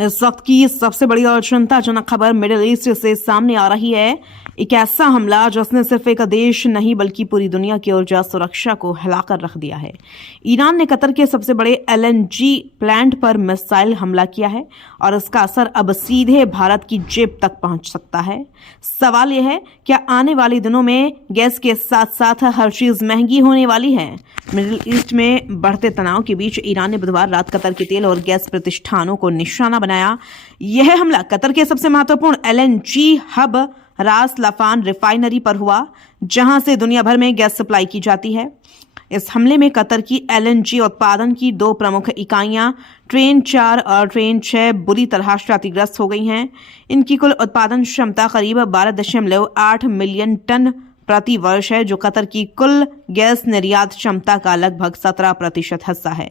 इस वक्त की सबसे बड़ी और चिंताजनक खबर मिडिल ईस्ट से सामने आ रही है। एक ऐसा हमला जिसने सिर्फ एक देश नहीं बल्कि पूरी दुनिया की ऊर्जा सुरक्षा को हिलाकर रख दिया है। ईरान ने कतर के सबसे बड़े एलएनजी प्लांट पर मिसाइल हमला किया है और इसका असर अब सीधे भारत की जेब तक पहुंच सकता है। सवाल यह है, क्या आने वाले दिनों में गैस के साथ साथ हर चीज महंगी होने वाली है? मिडिल ईस्ट में बढ़ते तनाव के बीच ईरान ने बुधवार रात कतर के तेल और गैस प्रतिष्ठानों को निशाना बनाया। यह हमला कतर के सबसे महत्वपूर्ण एलएनजी हब रास लाफान रिफाइनरी पर हुआ, जहां से दुनिया भर में गैस सप्लाई की जाती है। इस हमले में कतर की एलएनजी उत्पादन की दो प्रमुख इकाइयां ट्रेन 4 और ट्रेन 6 बुरी तरह क्षतिग्रस्त हो गई हैं। इनकी कुल उत्पादन क्षमता करीब 12.8 मिलियन टन प्रति वर्ष है, जो कतर की कुल गैस निर्यात क्षमता का लगभग 17% हिस्सा है।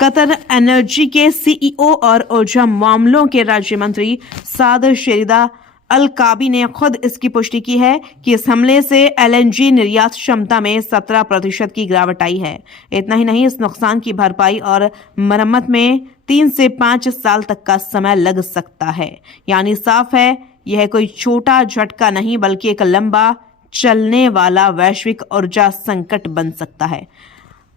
कतर एनर्जी के सीईओ और ऊर्जा मामलों के राज्य मंत्री साद शेरिदा अल काबी ने खुद इसकी पुष्टि की है कि इस हमले से एलएनजी निर्यात क्षमता में 17% की गिरावट आई है। इतना ही नहीं, इस नुकसान की भरपाई और मरम्मत में 3 से 5 साल तक का समय लग सकता है। यानी साफ है, यह कोई छोटा झटका नहीं बल्कि एक लंबा चलने वाला वैश्विक ऊर्जा संकट बन सकता है।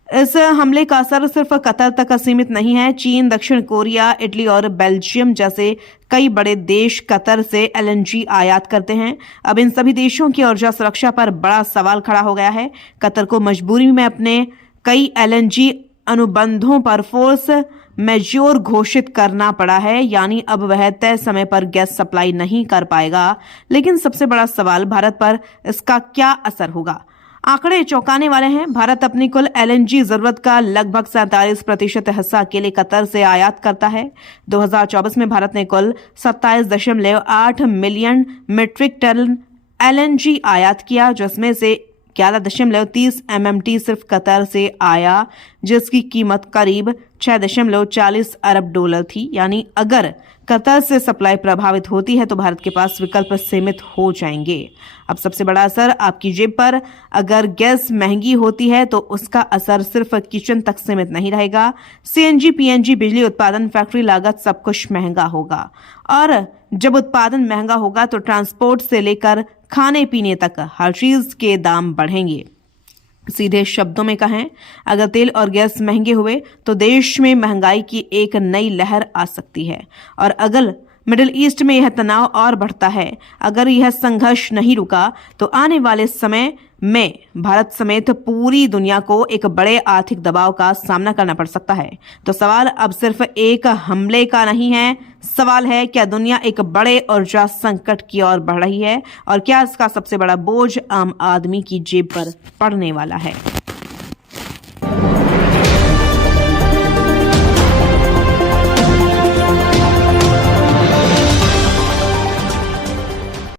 इस हमले का असर सिर्फ कतर तक सीमित नहीं है। चीन, दक्षिण कोरिया, इटली और बेल्जियम जैसे कई बड़े देश कतर से एलएनजी आयात करते हैं। अब इन सभी देशों की ऊर्जा सुरक्षा पर बड़ा सवाल खड़ा हो गया है। कतर को मजबूरी में अपने कई एलएनजी अनुबंधों पर फोर्स मेज्योर घोषित करना पड़ा है, यानी अब वह तय समय पर गैस सप्लाई नहीं कर पाएगा। लेकिन सबसे बड़ा सवाल, भारत पर इसका क्या असर होगा? आंकड़े चौंकाने वाले हैं। भारत अपनी कुल एलएनजी जरूरत का लगभग 47% हिस्सा अकेले कतर से आयात करता है। 2024 में भारत ने कुल 27.8 मिलियन मीट्रिक टन एलएनजी आयात किया, जिसमें से 11.30 MMT सिर्फ कतर से आया, जिसकी कीमत करीब 6.40 अरब डॉलर थी। यानी अगर कतर से सप्लाई प्रभावित होती है तो भारत के पास विकल्प सीमित हो जाएंगे। अब सबसे बड़ा असर आपकी जेब पर। अगर गैस महंगी होती है तो उसका असर सिर्फ किचन तक सीमित नहीं रहेगा। सीएनजी, पीएनजी, बिजली उत्पादन, फैक्ट्री लागत, सब कुछ महंगा होगा। और जब उत्पादन महंगा होगा तो ट्रांसपोर्ट से लेकर खाने पीने तक हर चीज के दाम बढ़ेंगे। सीधे शब्दों में कहें, अगर तेल और गैस महंगे हुए तो देश में महंगाई की एक नई लहर आ सकती है। और अगर मिडिल ईस्ट में यह तनाव और बढ़ता है, अगर यह संघर्ष नहीं रुका, तो आने वाले समय में भारत समेत पूरी दुनिया को एक बड़े आर्थिक दबाव का सामना करना पड़ सकता है। तो सवाल अब सिर्फ एक हमले का नहीं है, सवाल है, क्या दुनिया एक बड़े ऊर्जा संकट की ओर बढ़ रही है और क्या इसका सबसे बड़ा बोझ आम आदमी की जेब पर पड़ने वाला है?